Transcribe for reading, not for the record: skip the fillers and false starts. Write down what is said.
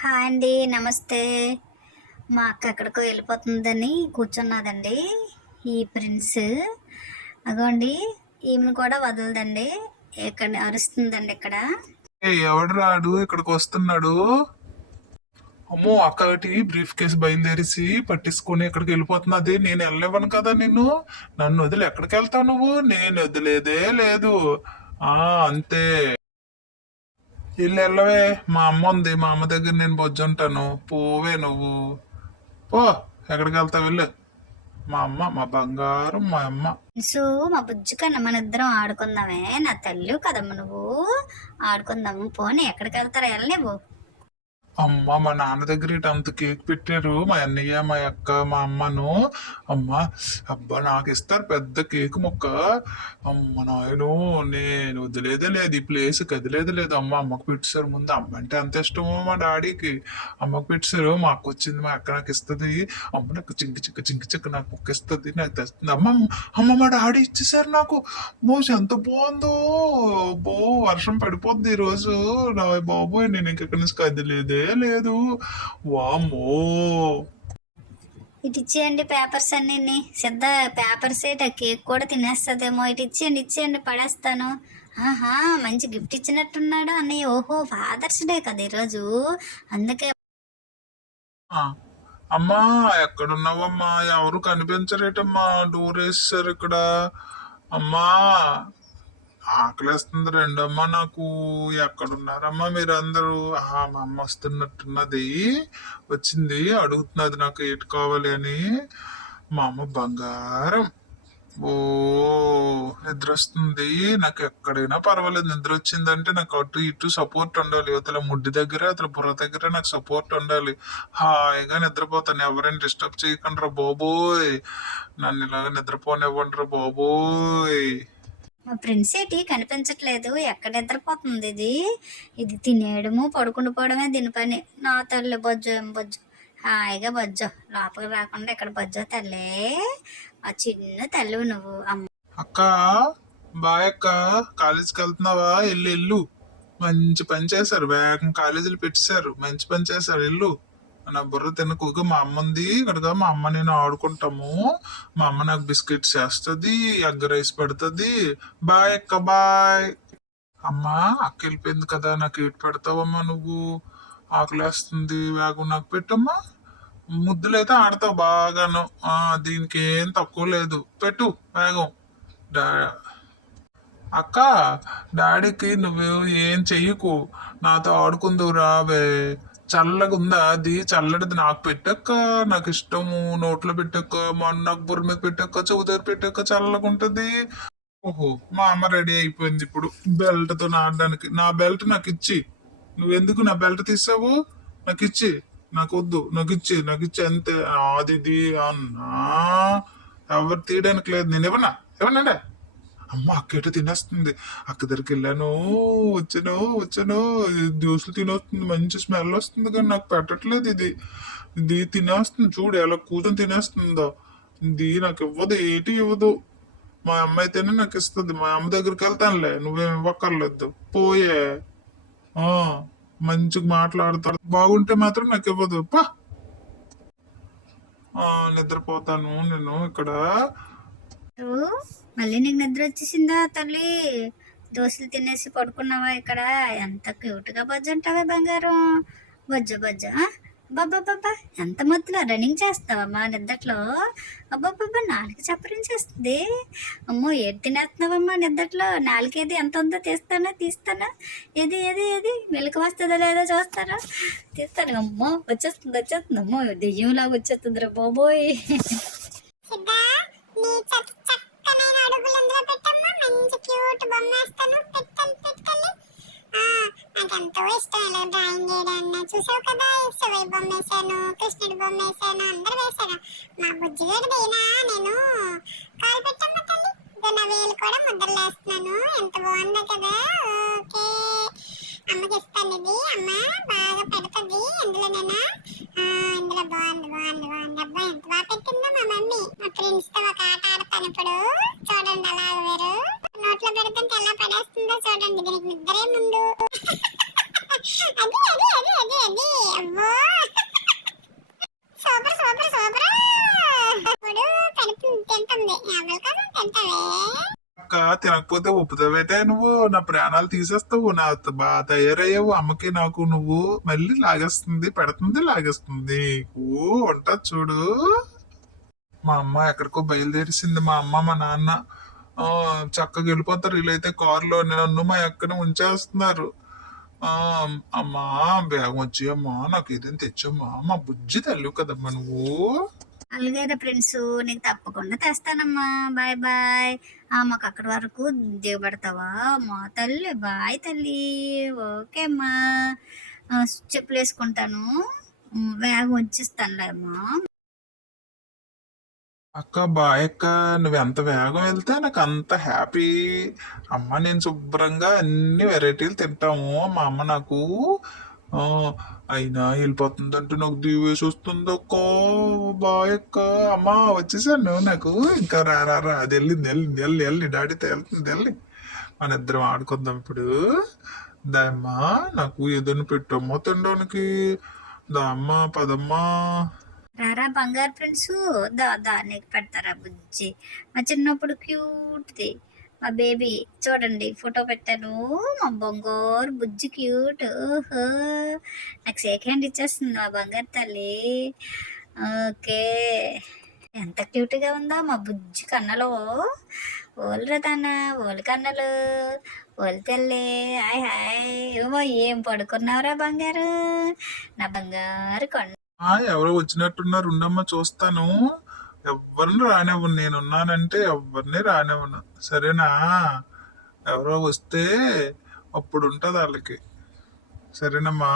Hi అండి, నమస్తే. మా అక్క ఎక్కడికో వెళ్ళిపోతుందని కూర్చున్నదండి. ఈ ప్రిన్స్ అగోండి, ఈమెను కూడా వదలదండి. ఇక్కడ అరుస్తుందండి ఇక్కడ. ఎవడు రాడు ఇక్కడికి వస్తున్నాడు. అమ్మో అక్కటి బ్రీఫ్ కేసు బయలుదేరిసి పట్టించుకొని ఎక్కడికి వెళ్ళిపోతున్నది. నేను వెళ్ళనివ్వను కదా నిన్ను. నన్ను వదిలి ఎక్కడికి వెళ్తావు నువ్వు? నేను వదిలేదే లేదు. ఆ అంతే. వెళ్ళవే. మా అమ్మ ఉంది, మా అమ్మ దగ్గర నేను బొజ్జుంటాను. పోవే నువ్వు. పో. ఎక్కడికి వెళ్తావు వెళ్ళు. మా అమ్మ, మా బంగారం, మా అమ్మ. ప్రిన్సు, మా బుజ్జు కన్నా మన ఇద్దరం ఆడుకుందామే. నా తల్లి కదమ్మ నువ్వు. ఆడుకుందాము. పోనీ ఎక్కడికి వెళ్తారా? వెళ్ళనివ్వు. అమ్మ మా నాన్న దగ్గర ఇటు అంత కేక్ పెట్టారు. మా అన్నయ్య, మా అక్క, మా అమ్మను. అమ్మ అబ్బా నాకు ఇస్తారు పెద్ద కేక్ ముక్క. అమ్మ నాయను, నేను వదిలేదే లేదు. ఈ ప్లేస్ కదిలేదు లేదు. అమ్మకు పెట్టారు. ముందు అమ్మ అంటే అంత ఇష్టమో మా డాడీకి. అమ్మకు పెట్టారు. మా అక్క వచ్చింది, మా అక్క నాకు ఇస్తుంది. అమ్మ నాకు చింకి నాకు ముక్క ఇస్తుంది, నాకు తెస్తుంది. అమ్మ మా డాడీ ఇచ్చేసారు నాకు. మోసి ఎంత బాగుందో. బో వర్షం పడిపోద్ది ఈ రోజు. నా బాబోయ్, నేను ఇంకెక్కడి నుంచి కదిలేదే లేదు. వామ్మో. ఇటు ఇచ్చేయండి పేపర్స్ అన్ని. సిద్ధ పేపర్స్ కేక్ కూడా తినేస్తుందేమో. ఇటు ఇచ్చేయండి పడేస్తాను. ఆహా, మంచి గిఫ్ట్ ఇచ్చినట్టున్నాడు అన్నయ్య. ఓహో, ఫాదర్స్ డే కదా ఈరోజు, అందుకే. అమ్మా ఎక్కడున్నావమ్మా? ఎవరు కనిపించరేటమ్మా? డోర్ వేసారు ఇక్కడ. అమ్మా ఆకలేస్తుంది రెండమ్మా నాకు. ఎక్కడున్నారమ్మా మీరందరూ? మా అమ్మ వస్తున్నట్టున్నది. వచ్చింది, అడుగుతున్నది నాకు ఏటి కావాలి అని. మా అమ్మ బంగారం. ఓ నిద్ర వస్తుంది నాకు. ఎక్కడైనా పర్వాలేదు, నిద్ర వచ్చిందంటే నాకు అటు ఇటు సపోర్ట్ ఉండాలి. అతల ముడ్డి దగ్గర, అతల బుర్ర దగ్గర నాకు సపోర్ట్ ఉండాలి. హాయిగా నిద్రపోతాను. ఎవరైనా డిస్టర్బ్ చేయకుండా బాబోయ్. నన్ను ఇలాగ నిద్రపోనివ్వండి బాబోయ్. మా ఫ్రెండ్స్ ఏంటి కనిపించట్లేదు? ఎక్కడ నిద్రపోతుంది ఇది? ఇది తినేయడము పడుకుంటూ పోవడమే దీని పని. నా తల్లి బొజ్జో ఏం బొజ్జో, హాయిగా బొజ్జో. లోపలికి రాకుండా ఇక్కడ బొజ్జో తల్లి. ఆ చిన్న తల్లి నువ్వు. అక్క బాయ్ అక్క. కాలేజీకి వెళ్తున్నావా? ఎల్లు. మంచి పని చేశారు. వేగం కాలేజీలు పెట్టేశారు. మంచి పని చేశారు. ఎల్లు. నా బుర్ర తినకుగా. మా అమ్మ ఉంది ఇక్కడగా. మా అమ్మ నేను ఆడుకుంటాము. మా అమ్మ నాకు బిస్కెట్స్ చేస్తుంది, ఎగ్ రైస్ పెడుతుంది. బాయ్ అక్క బాయ్. అమ్మా అక్క వెళ్ళిపోయింది కదా, నాకు ఏటి పెడతావమ్మా నువ్వు? ఆకలేస్తుంది, వేగం నాకు పెట్టమ్మా. ముద్దులైతే ఆడతావు బాగాను. దీనికి ఏం తక్కువ లేదు. పెట్టు వేగం. అక్క డాడీకి నువ్వు ఏం చెయ్యకు. నాతో ఆడుకుందువు రావే. చల్లగా ఉందా అది? చల్లడిది నాకు పెట్టక్క. నాకు ఇష్టము. నోట్లో పెట్టక్క, నాకు బుర్ర మీద పెట్టక్క, చెవు దగ్గర పెట్టక్క. చల్లగా ఉంటది. ఓహో, మా అమ్మ రెడీ అయిపోయింది ఇప్పుడు బెల్ట్ తో ఆడడానికి. నా బెల్ట్ నాకు ఇచ్చి. నువ్వెందుకు నా బెల్ట్ తీసావు? నాకు ఇచ్చి. నాకు వద్దు. నాకు ఇచ్చి అంతే. అది అన్నా ఎవరు తీయడానికి లేదు. నేను ఇవ్వనండే. అమ్మ అక్క తినేస్తుంది. అక్క దగ్గరికి వెళ్ళాను, వచ్చాను జ్యూసులు తినేస్తుంది. మంచి స్మెల్ వస్తుంది కానీ నాకు పెట్టట్లేదు. ఇది తినేస్తుంది. చూడు ఎలా కూతురు తినేస్తుందో. ఇది నాకు ఇవ్వదు, ఏటి ఇవ్వదు. మా అమ్మ అయితేనే నాకు ఇస్తుంది. మా అమ్మ దగ్గరికి వెళ్తానులే, నువ్వేం ఇవ్వక్కర్లేదు. పోయే. మంచిగా మాట్లాడతాడు. బాగుంటే మాత్రం నాకు ఇవ్వదు. పా. నిద్రపోతాను నేను ఇక్కడ. మళ్ళీ నీకు నిద్ర వచ్చేసిందా తల్లి? దోశలు తినేసి పడుకున్నావా ఇక్కడ? ఎంత క్యూట్గా బజ్జంటావే బంగారం. బజ్జ బాబా, ఎంత మత్తులో రన్నింగ్ చేస్తావమ్మా నిద్దట్లో? అబ్బాబ్బా, నాలుగు చప్పరించేస్తుంది. అమ్మో, ఏది తినేస్తున్నావమ్మా నిద్దట్లో? నాలుగేది ఎంత ఉందో తీస్తానా. ఏది మెలకు వస్తుందో లేదో చూస్తారా? తీస్తాను. అమ్మో వచ్చేస్తుంది. అమ్మో దెయ్యంలాగా వచ్చేస్తుంది రా బాబోయ్. నాకెంతో ఇష్టం ఇలా డ్రాయింగ్ చేయడం. చూసావు కదా, శివయ్య బొమ్మ వేసాను, కృష్ణుడి బొమ్మ వేసాను, అందరు వేసాను. మా బుజ్జిగడిదైనా నేను కాలు పెట్టమ్మ తల్లి. నా వేలు కూడా ముద్రలు వేస్తున్నాను. ఎంత బాగుందో కదా. ఓకే, అమ్మకి ఇస్తాను ఇది. అమ్మ బాగా పెడుతుంది ఇందులోనేనా? ఇందులో బాగుంది. అబ్బా ఎంత బాగా పెట్టిందో మా మమ్మీ. మా ఫ్రెండ్స్ తో ఒక ఆట ఆడతాను ఇప్పుడు. చూడండి అలా వేరు నోట్లో పెడుతుంటే ఎలా పడేస్తుందో చూడండి. దీనికి నిద్రే ముందు. అది తినకపోతే ఒప్పుతావేటే నువ్వు? నా ప్రాణాలు తీసేస్తావు. నా బాగా తయారయ్యావు. అమ్మకి నాకు నువ్వు మళ్ళీ లాగేస్తుంది, పెడుతుంది, లాగేస్తుంది. ఓ ఉంటది చూడు. మా అమ్మ ఎక్కడికో బయలుదేరిసింది. మా అమ్మ మా నాన్న ఆ చక్కగా వెళ్ళిపోతారు. వీళ్ళైతే కారులో నన్ను మా అక్కని ఉంచేస్తున్నారు. ఆ అమ్మా బేగం వచ్చి అమ్మా నాకు ఏదైనా తెచ్చమ్మా. మా బుజ్జి తల్లి కదమ్మా నువ్వు. అలాగే ఫ్రెండ్స్, నీకు తప్పకుండా తెస్తానమ్మా. Bye bye. మాకు అక్కడి వరకు దిగబడతావా? మా తల్లి బాయ్ తల్లి. ఓకే అమ్మా. చెప్పులు వేసుకుంటాను. వేగం వచ్చేస్తానులే అమ్మా. అక్క బాయ్ అక్క, నువ్వు ఎంత వేగం వెళ్తే నాకు అంత హ్యాపీ. అమ్మ నేను శుభ్రంగా అన్ని వెరైటీలు తింటాము. మా అమ్మ నాకు ఆ అయినా వెళ్ళిపోతుందంటే నాకు దివేసి వస్తుంది అక్క. బాయ్ అక్క. అమ్మ వచ్చేసాను. నాకు ఇంకా రా అది వెళ్ళి డాడీతో వెళ్తుంది వెళ్ళి మన ఇద్దరం ఆడుకుందాం ఇప్పుడు. దామ్మా నాకు ఏదైనా పెట్టమ్మా తినడానికి. దామ్మా పదమ్మా. రారా బంగారు ఫ్రెండ్స్, దా నీకు పెడతారా బుజ్జి. మా చిన్నప్పుడు క్యూట్ది మా బేబీ. చూడండి ఫోటో పెట్టాను. మా బంగారు బుజ్జి క్యూట్. ఓహో, నాకు షేక్ హ్యాండ్ ఇచ్చేస్తుంది మా బంగారు తల్లి. ఓకే, ఎంత క్యూట్గా ఉందా మా బుజ్జి కన్నలో. ఓలు తన ఓలు కన్నలు, ఓలు తల్లి. Hi hi. ఏమో ఏం పడుకున్నావురా బంగారు, నా బంగారు కొండ. ఎవరో వచ్చినట్టున్నారు. ఉండమ్మా చూస్తాను. ఎవరిని రానివ్వను. నేనున్నానంటే ఎవరిని రానివ్వను. సరేనా? ఎవరో వస్తే అప్పుడు ఉంటది వాళ్ళకి. సరేనమ్మా.